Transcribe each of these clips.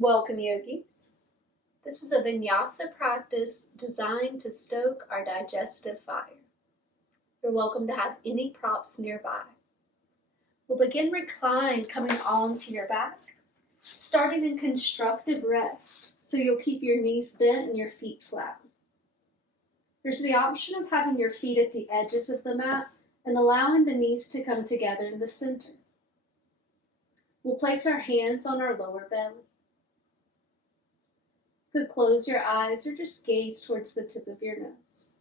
Welcome, yogis. This is a vinyasa practice designed to stoke our digestive fire. You're welcome to have any props nearby. We'll begin reclined, coming onto your back, starting in constructive rest, so you'll keep your knees bent and your feet flat. There's the option of having your feet at the edges of the mat and allowing the knees to come together in the center. We'll place our hands on our lower belly. You could close your eyes or just gaze towards the tip of your nose.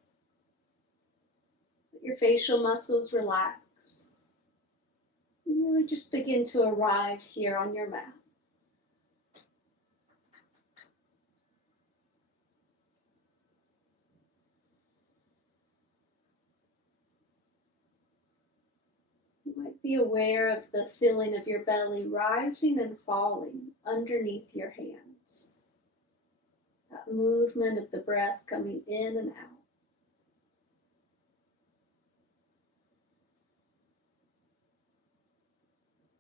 Let your facial muscles relax. And really just begin to arrive here on your mat. You might be aware of the feeling of your belly rising and falling underneath your hands. That movement of the breath coming in and out.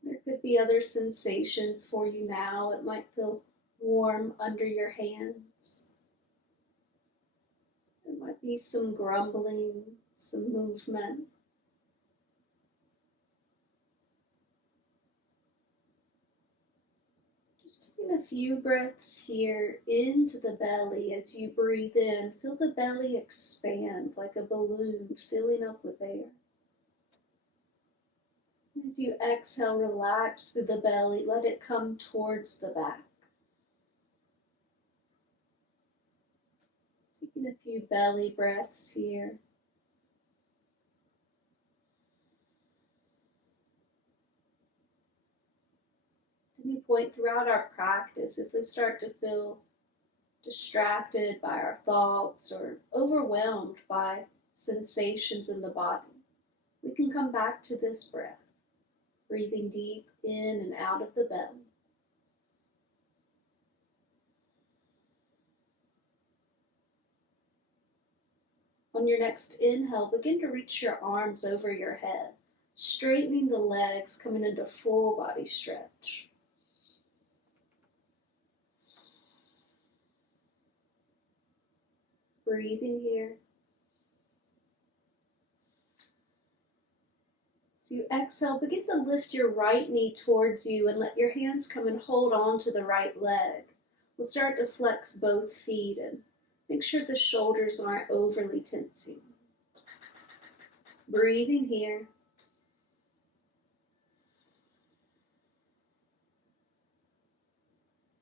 There could be other sensations for you now. It might feel warm under your hands. There might be some grumbling, some movement. Just taking a few breaths here into the belly. As you breathe in, feel the belly expand like a balloon filling up with air. As you exhale, relax through the belly. Let it come towards the back. Taking a few belly breaths here. At any point throughout our practice, if we start to feel distracted by our thoughts or overwhelmed by sensations in the body, we can come back to this breath, breathing deep in and out of the belly. On your next inhale, begin to reach your arms over your head, straightening the legs, coming into full body stretch. Breathing here. As you exhale, begin to lift your right knee towards you and let your hands come and hold on to the right leg. We'll start to flex both feet and make sure the shoulders aren't overly tensing. Breathing here.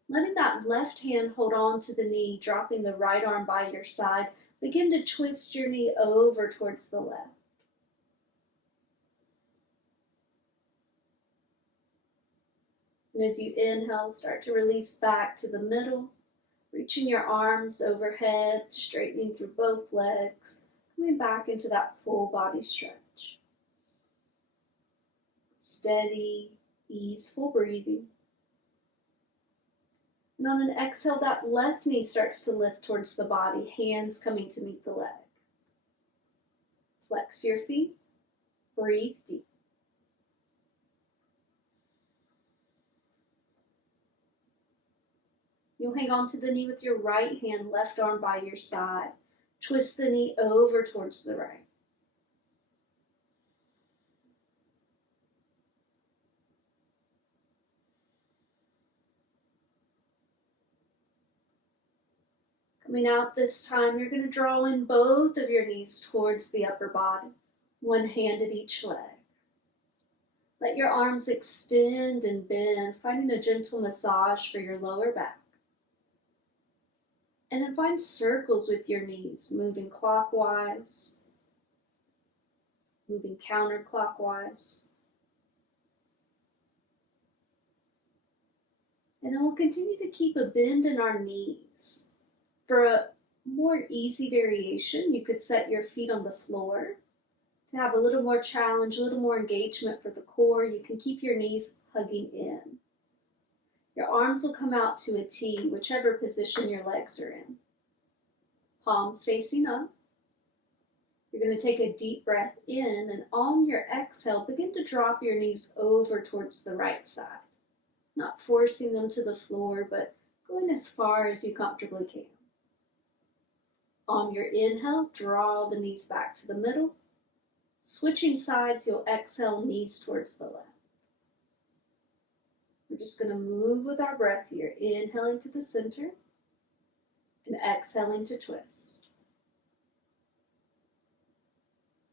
Letting that left hand hold on to the knee, dropping the right arm by your side. Begin to twist your knee over towards the left. And as you inhale, start to release back to the middle, reaching your arms overhead, straightening through both legs, coming back into that full body stretch. Steady, easeful breathing. And on an exhale, that left knee starts to lift towards the body, hands coming to meet the leg. Flex your feet, breathe deep. You'll hang on to the knee with your right hand, left arm by your side. Twist the knee over towards the right. Coming out this time, you're going to draw in both of your knees towards the upper body, one hand at each leg. Let your arms extend and bend, finding a gentle massage for your lower back. And then find circles with your knees, moving clockwise, moving counterclockwise. And then we'll continue to keep a bend in our knees. For a more easy variation, you could set your feet on the floor. To have a little more challenge, a little more engagement for the core, you can keep your knees hugging in. Your arms will come out to a T, whichever position your legs are in. Palms facing up. You're going to take a deep breath in, and on your exhale, begin to drop your knees over towards the right side. Not forcing them to the floor, but going as far as you comfortably can. On your inhale, draw the knees back to the middle. Switching sides, you'll exhale, knees towards the left. We're just going to move with our breath here, inhaling to the center and exhaling to twist.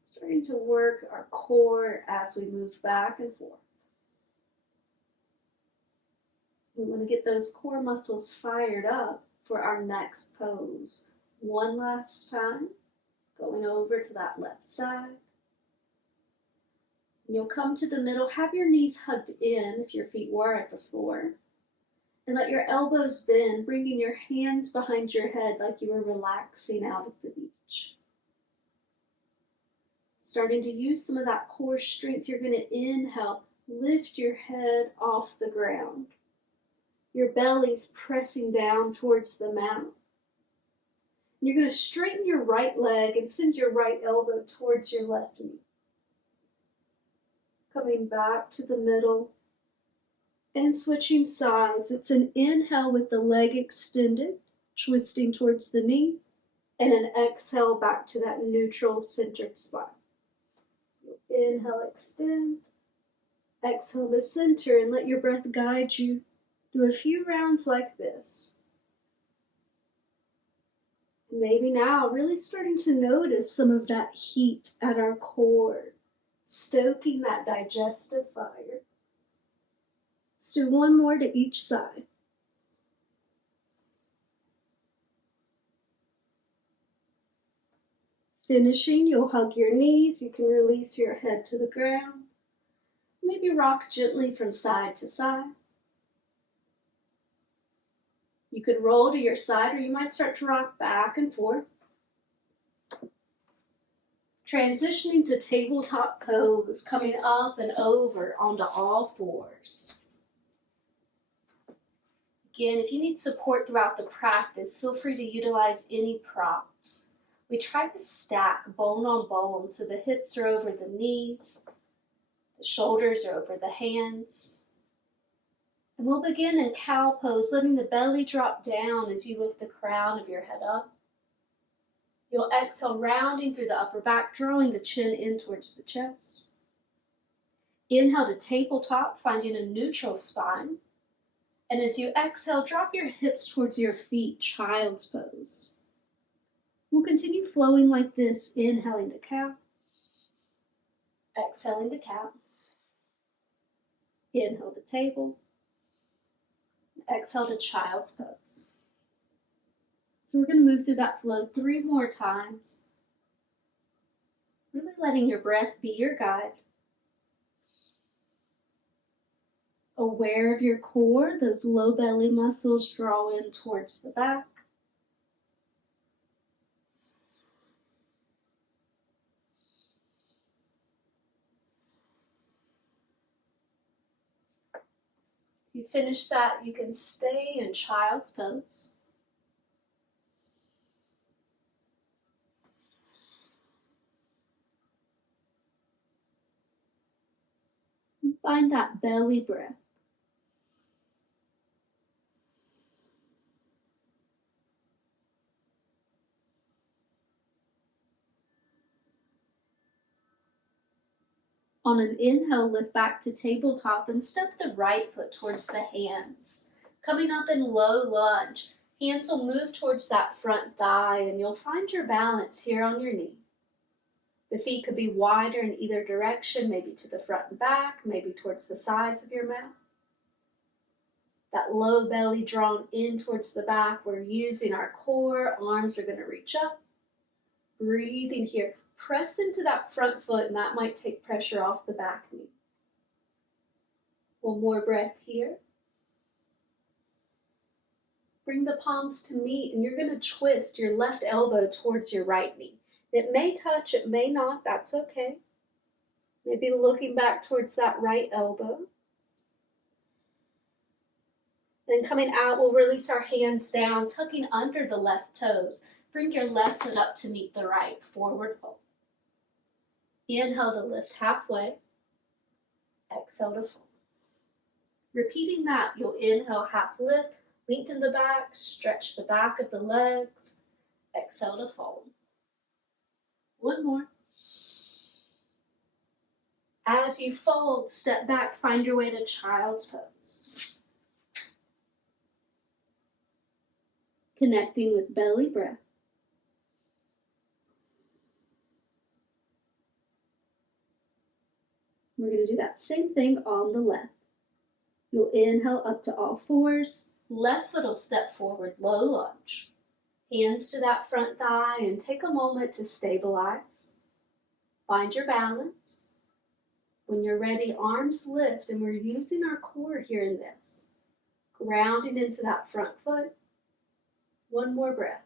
Starting to work our core as we move back and forth. We want to get those core muscles fired up for our next pose. One last time, going over to that left side. And you'll come to the middle, have your knees hugged in if your feet were at the floor. And let your elbows bend, bringing your hands behind your head like you were relaxing out at the beach. Starting to use some of that core strength, you're going to inhale, lift your head off the ground. Your belly's pressing down towards the mat. You're going to straighten your right leg and send your right elbow towards your left knee. Coming back to the middle and switching sides. It's an inhale with the leg extended, twisting towards the knee, and an exhale back to that neutral centered spot. Inhale, extend. Exhale to center and let your breath guide you through a few rounds like this. Maybe now really starting to notice some of that heat at our core, stoking that digestive fire. Let's do one more to each side. Finishing, you'll hug your knees. You can release your head to the ground. Maybe rock gently from side to side. You could roll to your side, or you might start to rock back and forth. Transitioning to tabletop pose, coming up and over onto all fours. Again, if you need support throughout the practice, feel free to utilize any props. We try to stack bone on bone so the hips are over the knees, the shoulders are over the hands. And we'll begin in cow pose, letting the belly drop down as you lift the crown of your head up. You'll exhale, rounding through the upper back, drawing the chin in towards the chest. Inhale to tabletop, finding a neutral spine. And as you exhale, drop your hips towards your feet, child's pose. We'll continue flowing like this, inhaling to cow, exhaling to cow. Inhale to table, exhale to child's pose. So we're going to move through that flow 3 more times. Really letting your breath be your guide. Aware of your core, those low belly muscles draw in towards the back. As you finish that, you can stay in child's pose. And find that belly breath. On an inhale, lift back to tabletop and step the right foot towards the hands. Coming up in low lunge, hands will move towards that front thigh and you'll find your balance here on your knee. The feet could be wider in either direction, maybe to the front and back, maybe towards the sides of your mat. That low belly drawn in towards the back, we're using our core, arms are going to reach up. Breathing here. Press into that front foot and that might take pressure off the back knee. One more breath here. Bring the palms to meet and you're going to twist your left elbow towards your right knee. It may touch, it may not, that's okay. Maybe looking back towards that right elbow. Then coming out, we'll release our hands down, tucking under the left toes. Bring your left foot up to meet the right, forward fold. Inhale to lift halfway, exhale to fold. Repeating that, you'll inhale half lift, Lengthen the back, stretch the back of the legs. Exhale to fold. One more. As you fold, step back, find your way to child's pose. Connecting with belly breath. We're going to do that same thing on the left. You'll inhale up to all fours. Left foot will step forward, low lunge. Hands to that front thigh and take a moment to stabilize. Find your balance. When you're ready, arms lift, and we're using our core here in this. Grounding into that front foot. One more breath.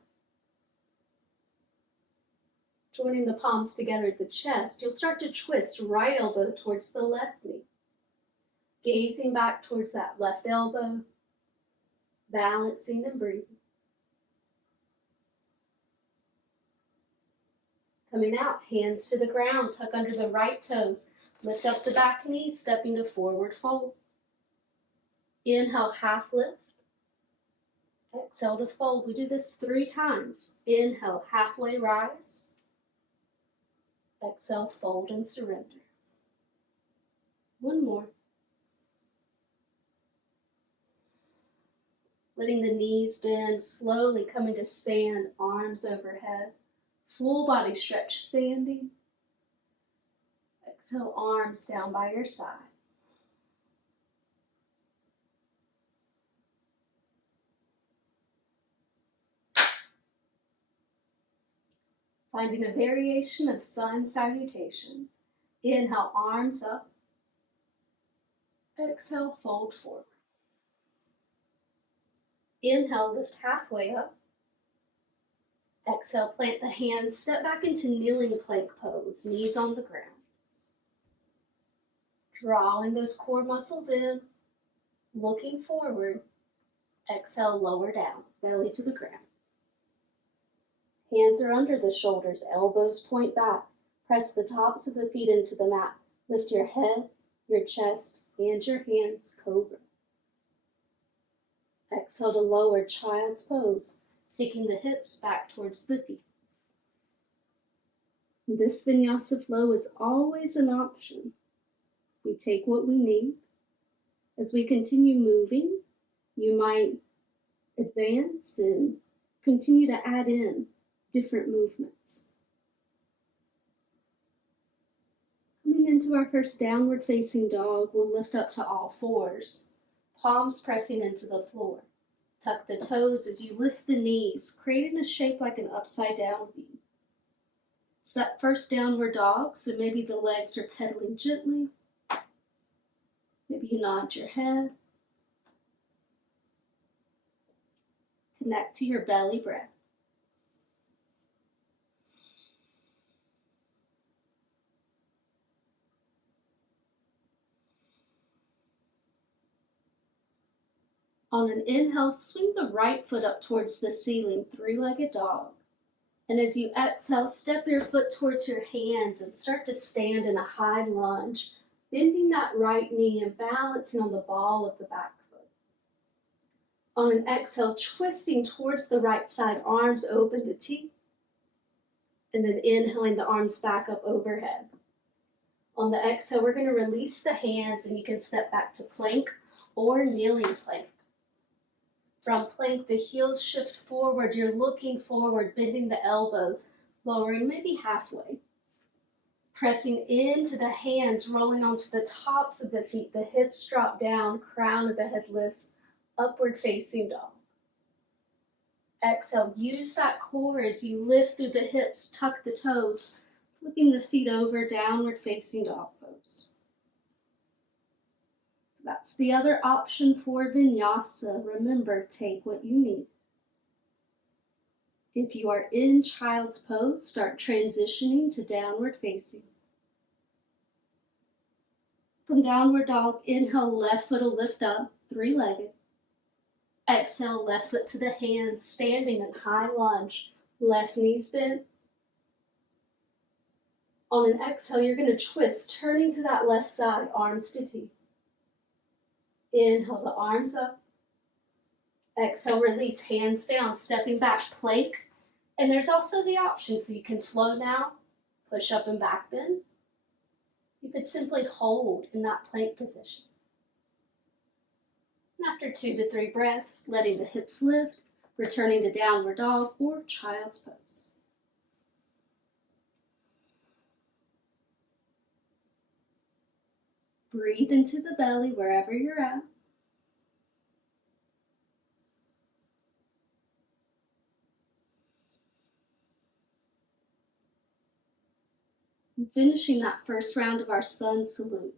Joining the palms together at the chest, you'll start to twist right elbow towards the left knee. Gazing back towards that left elbow, balancing and breathing. Coming out, hands to the ground, tuck under the right toes, lift up the back knee, stepping to forward fold. Inhale, half lift. Exhale to fold. We do this 3 times. Inhale, halfway rise. Exhale, fold and surrender. One more. Letting the knees bend, slowly coming to stand, arms overhead. Full body stretch, standing. Exhale, arms down by your side. Finding a variation of sun salutation. Inhale, arms up. Exhale, fold forward. Inhale, lift halfway up. Exhale, plant the hands, step back into kneeling plank pose, knees on the ground. Drawing those core muscles in, looking forward. Exhale, lower down, belly to the ground. Hands are under the shoulders, elbows point back. Press the tops of the feet into the mat. Lift your head, your chest, and your hands, cobra. Exhale to lower, child's pose, taking the hips back towards the feet. This vinyasa flow is always an option. We take what we need. As we continue moving, you might advance and continue to add in different movements. Coming into our first downward facing dog, we'll lift up to all fours, palms pressing into the floor. Tuck the toes as you lift the knees, creating a shape like an upside down V. It's that first downward dog, so maybe the legs are pedaling gently. Maybe you nod your head. Connect to your belly breath. On an inhale, swing the right foot up towards the ceiling, 3-legged dog. And as you exhale, step your foot towards your hands and start to stand in a high lunge, bending that right knee and balancing on the ball of the back foot. On an exhale, twisting towards the right side, arms open to T. And then inhaling the arms back up overhead. On the exhale, we're going to release the hands and you can step back to plank or kneeling plank. From plank, the heels shift forward. You're looking forward, bending the elbows, lowering maybe halfway. Pressing into the hands, rolling onto the tops of the feet. The hips drop down, crown of the head lifts, upward facing dog. Exhale, use that core as you lift through the hips, tuck the toes, flipping the feet over, downward facing dog pose. That's the other option for vinyasa. Remember, take what you need. If you are in child's pose, start transitioning to downward facing. From downward dog, inhale, left foot will lift up, 3-legged. Exhale, left foot to the hands, standing in high lunge, left knees bent. On an exhale, you're going to twist, turning to that left side, arms to T. Inhale the arms up. Exhale, release, hands down, stepping back, plank. And there's also the option, so you can flow now, push up and back bend. You could simply hold in that plank position. And after 2 to 3 breaths, letting the hips lift, returning to downward dog or child's pose. Breathe into the belly wherever you're at. And finishing that first round of our sun salute.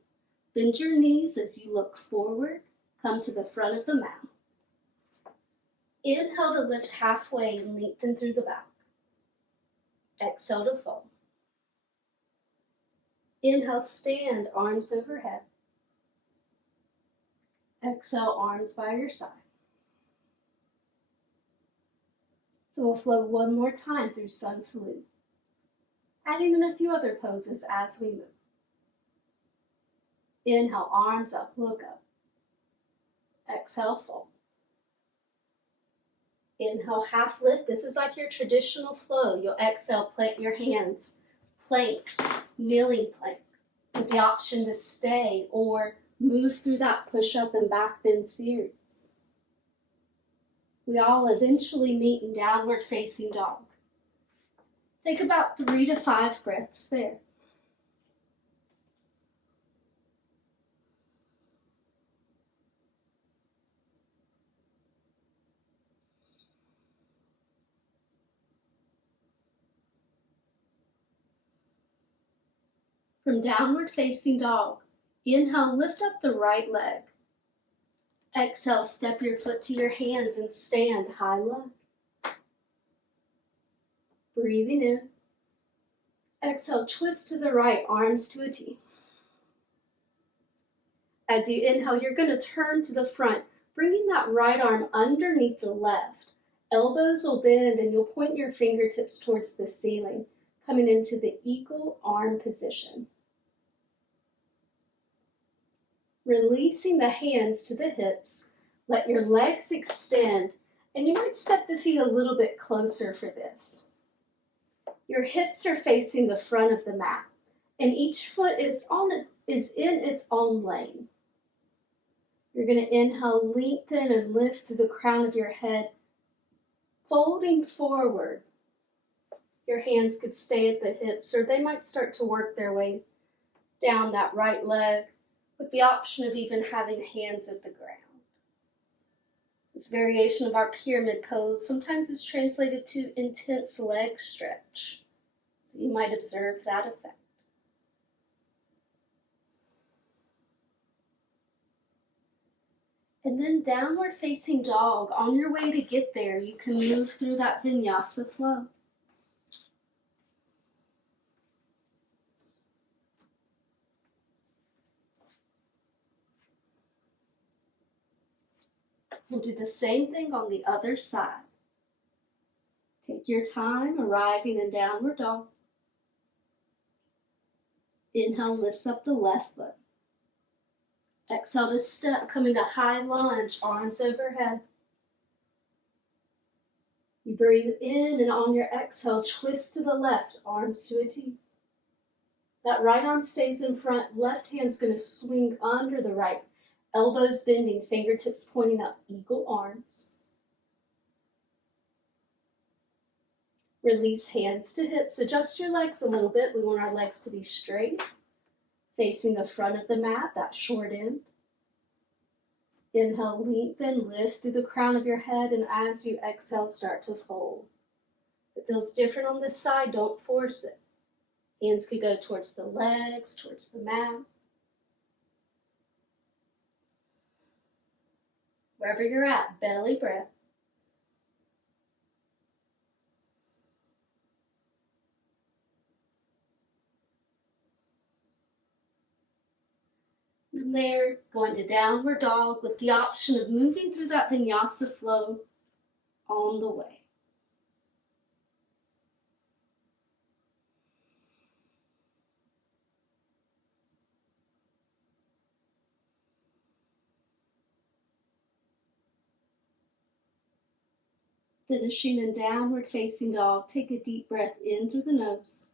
Bend your knees as you look forward. Come to the front of the mat. Inhale to lift halfway and lengthen through the back. Exhale to fold. Inhale, stand, arms overhead. Exhale, arms by your side. So we'll flow one more time through sun salute, adding in a few other poses as we move. Inhale, arms up, look up. Exhale, fold. Inhale, half lift. This is like your traditional flow. You'll exhale, plant your hands, plank, kneeling plank, with the option to stay or move through that push-up and back bend series. We all eventually meet in downward facing dog. Take about 3 to 5 breaths there. From downward facing dog, inhale, lift up the right leg. Exhale, step your foot to your hands and stand high-low. Breathing in. Exhale, twist to the right, arms to a T. As you inhale, you're going to turn to the front, bringing that right arm underneath the left. Elbows will bend and you'll point your fingertips towards the ceiling, coming into the eagle arm position. Releasing the hands to the hips, let your legs extend, and you might step the feet a little bit closer for this. Your hips are facing the front of the mat, and each foot is in its own lane. You're going to inhale, lengthen and lift through the crown of your head, folding forward. Your hands could stay at the hips, or they might start to work their way down that right leg, with the option of even having hands at the ground. This variation of our pyramid pose sometimes is translated to intense leg stretch, so you might observe that effect. And then downward facing dog. On your way to get there, you can move through that vinyasa flow. We'll do the same thing on the other side. Take your time arriving in downward dog. Inhale, lifts up the left foot. Exhale to step, coming to high lunge, arms overhead. You breathe in, and on your exhale, twist to the left, arms to a T. That right arm stays in front, left hand's going to swing under the right. Elbows bending, fingertips pointing up, eagle arms. Release hands to hips. Adjust your legs a little bit. We want our legs to be straight, facing the front of the mat, that short end. Inhale, lengthen, lift through the crown of your head, and as you exhale, start to fold. If it feels different on this side, don't force it. Hands could go towards the legs, towards the mat. Wherever you're at, belly breath. And there, going to downward dog with the option of moving through that vinyasa flow on the way. Finishing in downward facing dog, take a deep breath in through the nose.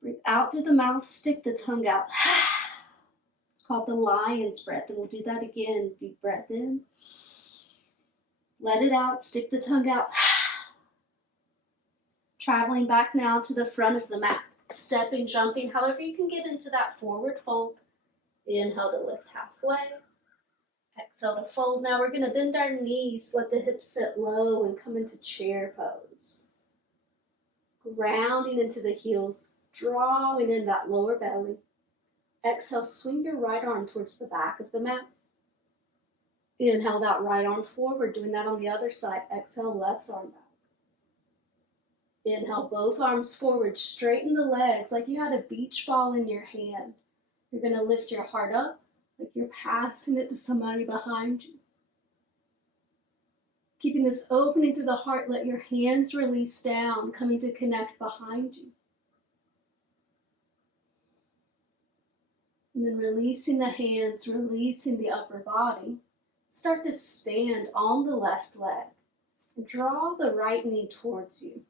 Breathe out through the mouth, stick the tongue out. It's called the lion's breath, and we'll do that again. Deep breath in. Let it out, stick the tongue out. Traveling back now to the front of the mat. Stepping, jumping, however you can get into that forward fold. Inhale to lift halfway. Exhale to fold. Now we're going to bend our knees, let the hips sit low and come into chair pose. Grounding into the heels, drawing in that lower belly. Exhale, swing your right arm towards the back of the mat. Inhale that right arm forward, doing that on the other side. Exhale, left arm back. Inhale, both arms forward, straighten the legs like you had a beach ball in your hand. You're going to lift your heart up like you're passing it to somebody behind you. Keeping this opening through the heart, let your hands release down, coming to connect behind you. And then releasing the hands, releasing the upper body. Start to stand on the left leg. And draw the right knee towards you.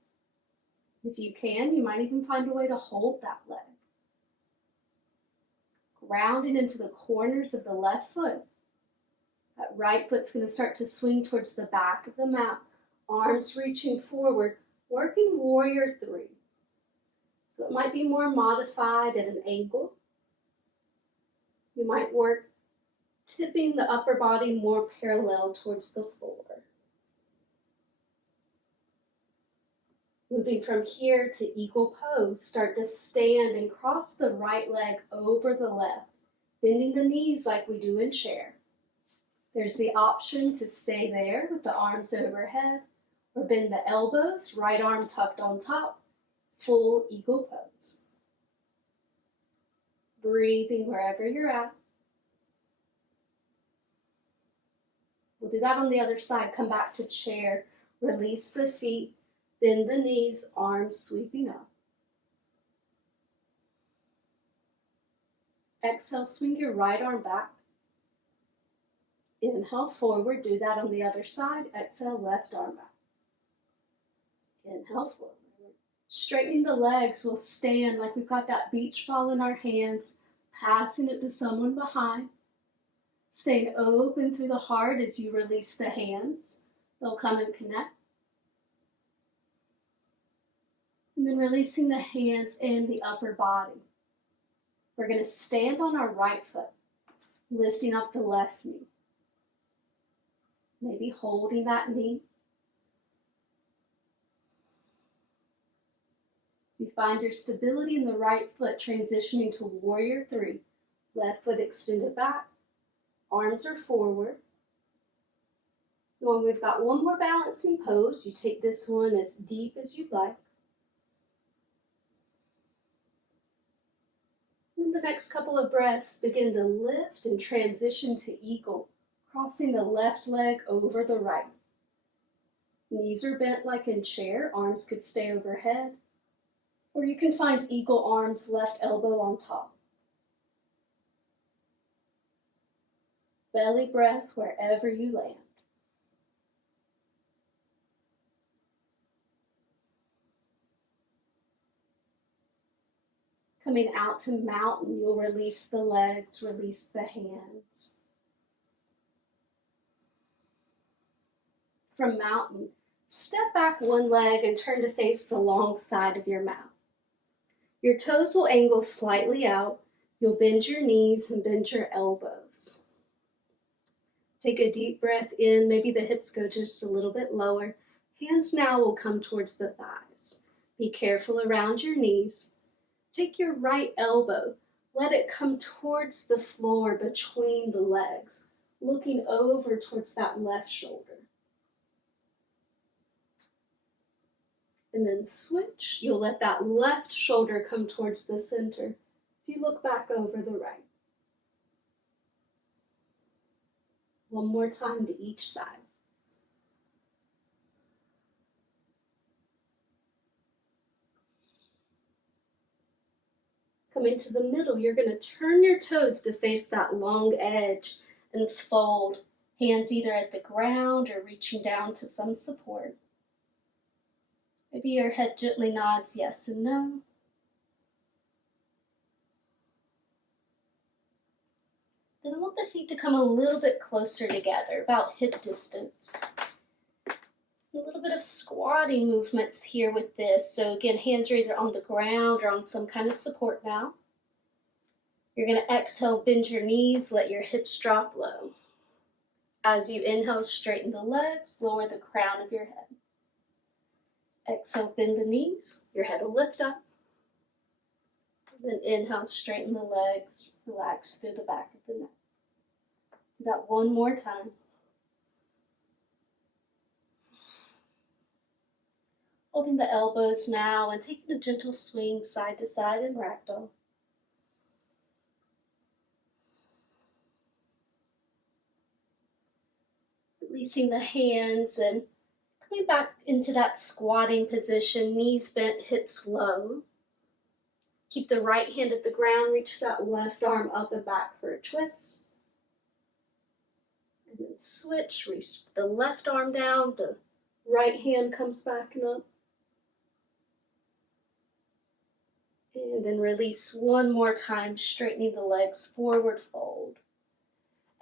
If you can, you might even find a way to hold that leg. Grounding into the corners of the left foot. That right foot's going to start to swing towards the back of the mat. Arms reaching forward, working warrior 3. So it might be more modified at an angle. You might work tipping the upper body more parallel towards the floor. Moving from here to eagle pose, start to stand and cross the right leg over the left, bending the knees like we do in chair. There's the option to stay there with the arms overhead, or bend the elbows, right arm tucked on top, full eagle pose. Breathing wherever you're at. We'll do that on the other side. Come back to chair, release the feet, bend the knees, arms sweeping up. Exhale, swing your right arm back. Inhale, forward. Do that on the other side. Exhale, left arm back. Inhale, forward. Straightening the legs, we'll stand like we've got that beach ball in our hands, passing it to someone behind. Staying open through the heart as you release the hands. They'll come and connect. And then releasing the hands and the upper body. We're going to stand on our right foot, lifting up the left knee. Maybe holding that knee. As you find your stability in the right foot, transitioning to warrior 3. Left foot extended back. Arms are forward. When we've got one more balancing pose, you take this one as deep as you'd like. And the next couple of breaths, begin to lift and transition to eagle, crossing the left leg over the right. Knees are bent like in chair, arms could stay overhead, or you can find eagle arms, left elbow on top. Belly breath wherever you land. Coming out to mountain, you'll release the legs, release the hands. From mountain, step back one leg and turn to face the long side of your mat. Your toes will angle slightly out. You'll bend your knees and bend your elbows. Take a deep breath in. Maybe the hips go just a little bit lower. Hands now will come towards the thighs. Be careful around your knees. Take your right elbow. Let it come towards the floor between the legs, looking over towards that left shoulder. And then switch. You'll let that left shoulder come towards the center as you look back over the right. One more time to each side. Coming to the middle, you're going to turn your toes to face that long edge and fold. Hands either at the ground or reaching down to some support. Maybe your head gently nods yes and no. Then I want the feet to come a little bit closer together, about hip distance. A little bit of squatting movements here with this. So again, hands are either on the ground or on some kind of support now. You're going to exhale, bend your knees, let your hips drop low. As you inhale, straighten the legs, lower the crown of your head. Exhale, bend the knees, your head will lift up. Then inhale, straighten the legs, relax through the back of the neck. Do that one more time. Holding the elbows now and taking a gentle swing side to side in ragdoll. Releasing the hands and coming back into that squatting position, knees bent, hips low. Keep the right hand at the ground, reach that left arm up and back for a twist. And then switch, reach the left arm down, the right hand comes back and up. And then release one more time, straightening the legs, forward fold.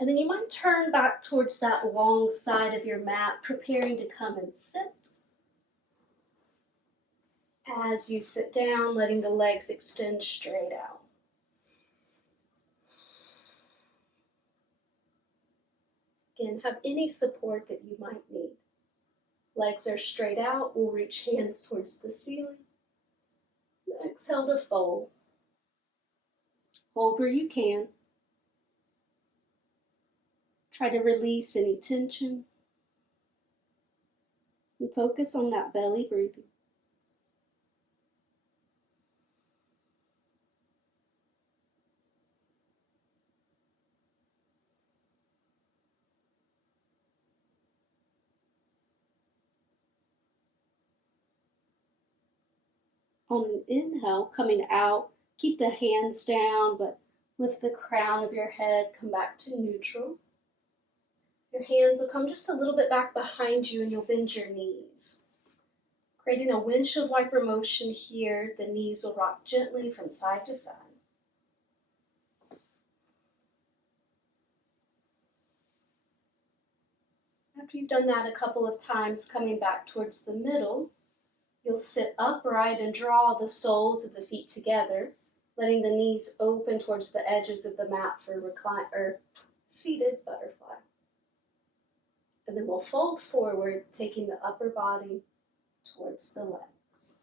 And then you might turn back towards that long side of your mat, preparing to come and sit. As you sit down, letting the legs extend straight out. Again, have any support that you might need. Legs are straight out, we'll reach hands towards the ceiling. Exhale to fold. Hold where you can. Try to release any tension. And focus on that belly breathing. On an inhale, coming out, keep the hands down, but lift the crown of your head, come back to neutral. Your hands will come just a little bit back behind you and you'll bend your knees. Creating a windshield wiper motion here, the knees will rock gently from side to side. After you've done that a couple of times, coming back towards the middle, you'll sit upright and draw the soles of the feet together, letting the knees open towards the edges of the mat for seated butterfly. And then we'll fold forward, taking the upper body towards the legs.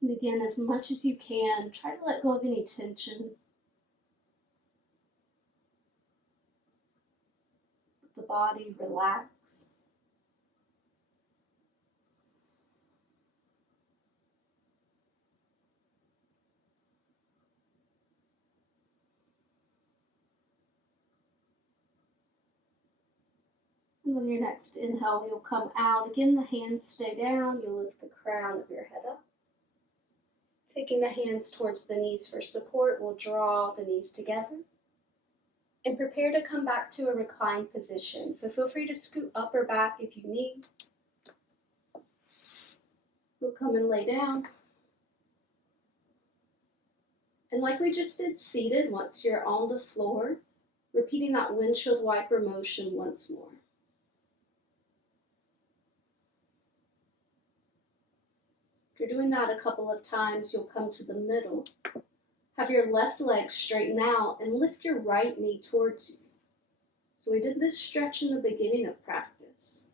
And again, as much as you can, try to let go of any tension. Let the body relax. And on your next inhale, you'll come out. Again, the hands stay down. You'll lift the crown of your head up. Taking the hands towards the knees for support, we'll draw the knees together. And prepare to come back to a reclined position. So feel free to scoot up or back if you need. We'll come and lay down. And like we just did seated, once you're on the floor, repeating that windshield wiper motion once more. If you're doing that a couple of times, you'll come to the middle. Have your left leg straighten out and lift your right knee towards you. So we did this stretch in the beginning of practice.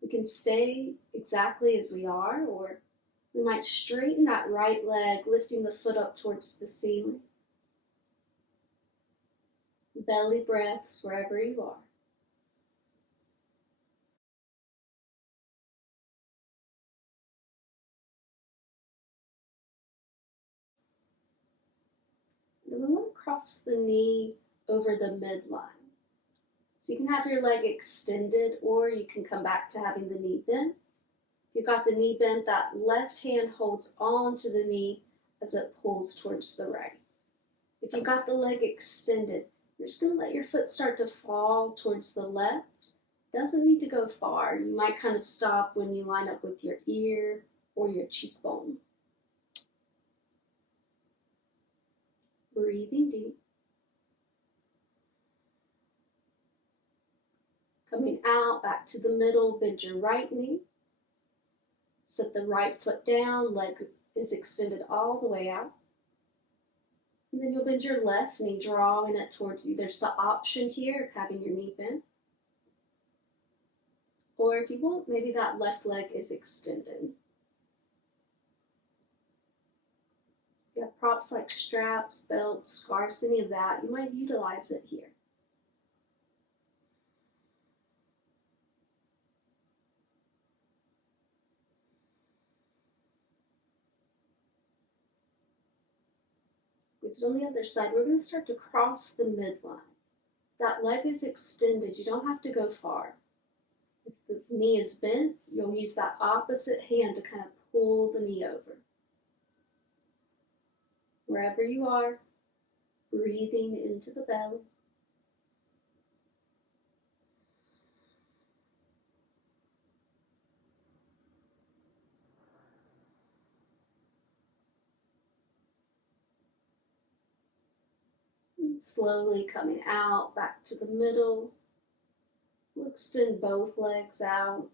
We can stay exactly as we are, or we might straighten that right leg, lifting the foot up towards the ceiling. Belly breaths wherever you are. Then we want to cross the knee over the midline. So you can have your leg extended, or you can come back to having the knee bent. If you've got the knee bent, that left hand holds on to the knee as it pulls towards the right. If you got the leg extended, you're just going to let your foot start to fall towards the left. Doesn't need to go far. You might kind of stop when you line up with your ear or your cheekbone. Breathing deep. Coming out, back to the middle, bend your right knee. Set the right foot down, leg is extended all the way out. And then you'll bend your left knee, drawing it towards you. There's the option here of having your knee bent. Or if you want, maybe that left leg is extended. If you have props like straps, belts, scarves, any of that, you might utilize it here. We did on the other side. We're going to start to cross the midline. That leg is extended. You don't have to go far. If the knee is bent, you'll use that opposite hand to kind of pull the knee over. Wherever you are, breathing into the belly. And slowly coming out, back to the middle. We'll extend both legs out.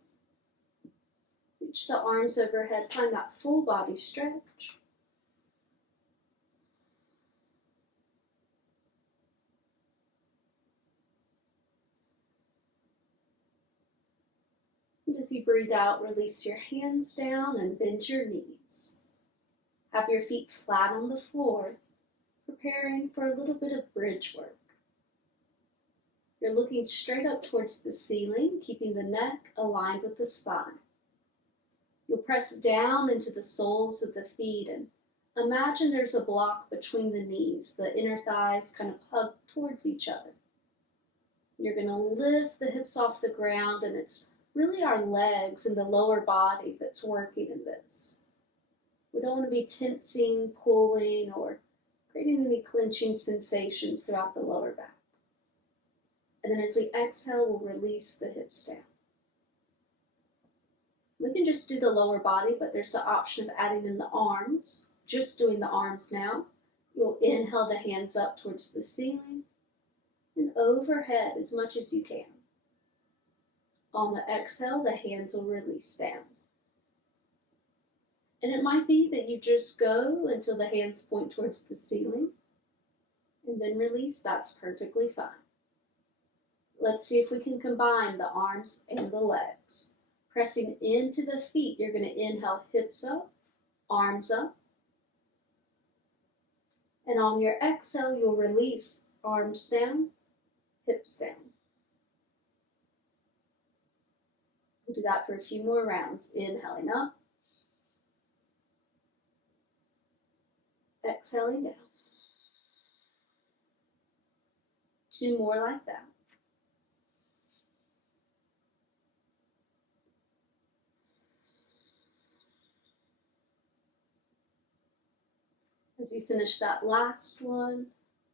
Reach the arms overhead, find that full body stretch. And as you breathe out, release your hands down and bend your knees. Have your feet flat on the floor, preparing for a little bit of bridge work. You're looking straight up towards the ceiling, keeping the neck aligned with the spine. You'll press down into the soles of the feet and imagine there's a block between the knees. The inner thighs kind of hug towards each other. You're going to lift the hips off the ground, and it's really our legs and the lower body that's working in this. We don't want to be tensing, pulling, or creating any clenching sensations throughout the lower back. And then as we exhale, we'll release the hips down. We can just do the lower body, but there's the option of adding in the arms. Just doing the arms now. You'll inhale the hands up towards the ceiling and overhead as much as you can. On the exhale, the hands will release down. And it might be that you just go until the hands point towards the ceiling and then release. That's perfectly fine. Let's see if we can combine the arms and the legs. Pressing into the feet, you're going to inhale, hips up, arms up. And on your exhale, you'll release arms down, hips down. We'll do that for a few more rounds. Inhaling up, exhaling down. 2 more like that. As you finish that last one,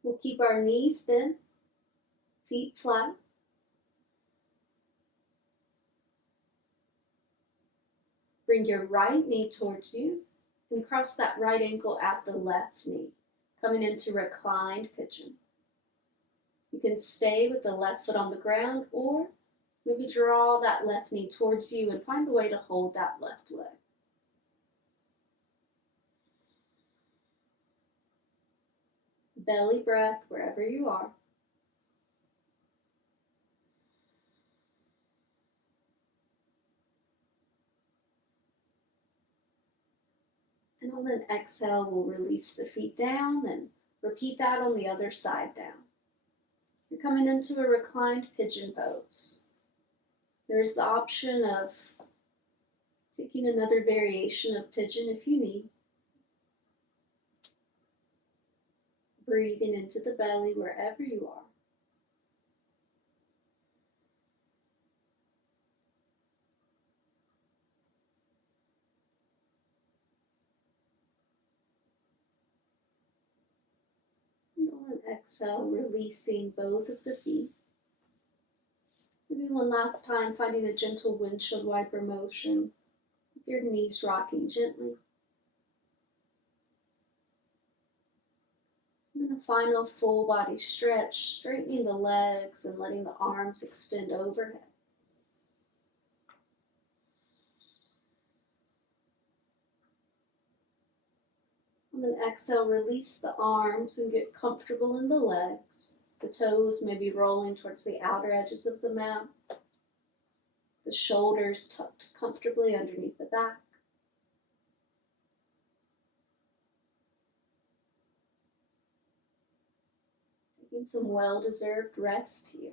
we'll keep our knees bent, feet flat. Bring your right knee towards you and cross that right ankle at the left knee, coming into reclined pigeon. You can stay with the left foot on the ground, or maybe draw that left knee towards you and find a way to hold that left leg. Belly breath wherever you are. And on an exhale, we'll release the feet down and repeat that on the other side down. You're coming into a reclined pigeon pose. There's the option of taking another variation of pigeon if you need. Breathing into the belly wherever you are. And exhale, releasing both of the feet. Maybe one last time, finding a gentle windshield wiper motion with your knees rocking gently. And then a final full body stretch, straightening the legs and letting the arms extend overhead. And then exhale, release the arms and get comfortable in the legs. The toes may be rolling towards the outer edges of the mat. The shoulders tucked comfortably underneath the back. Taking some well-deserved rest here.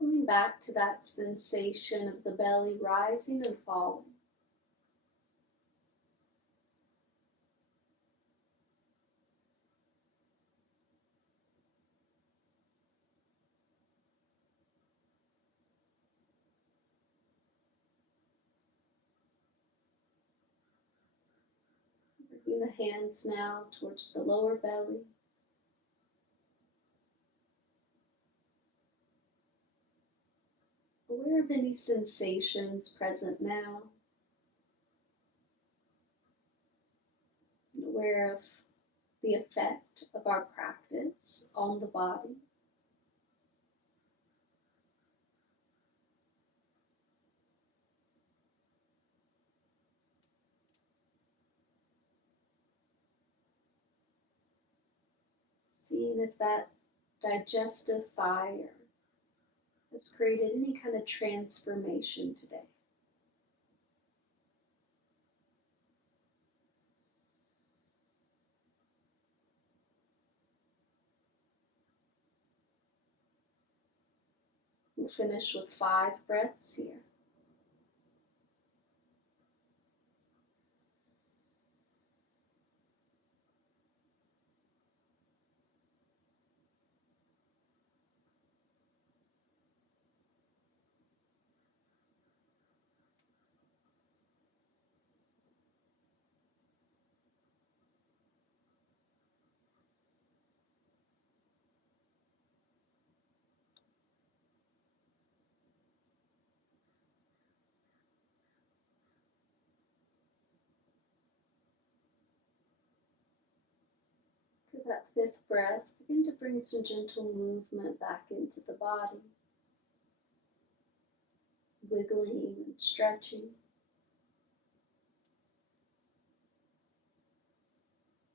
Coming back to that sensation of the belly rising and falling. Bring the hands now towards the lower belly. Aware of any sensations present now. And aware of the effect of our practice on the body. Seeing if that digestive fire has created any kind of transformation today. We'll finish with 5 breaths here. For that 5th breath, begin to bring some gentle movement back into the body, wiggling and stretching.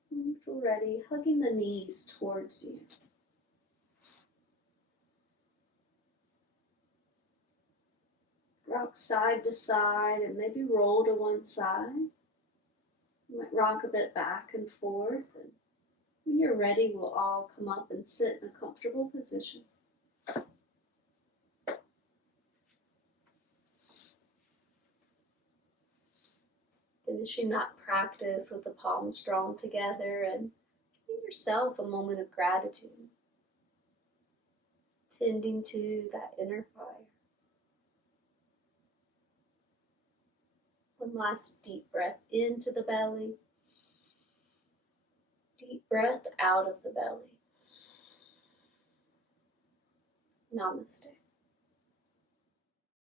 When you feel ready, hugging the knees towards you. Rock side to side and maybe roll to one side. You might rock a bit back and forth. And when you're ready, we'll all come up and sit in a comfortable position. Finishing that practice with the palms drawn together and giving yourself a moment of gratitude. Tending to that inner fire. One last deep breath into the belly. Deep breath out of the belly. Namaste.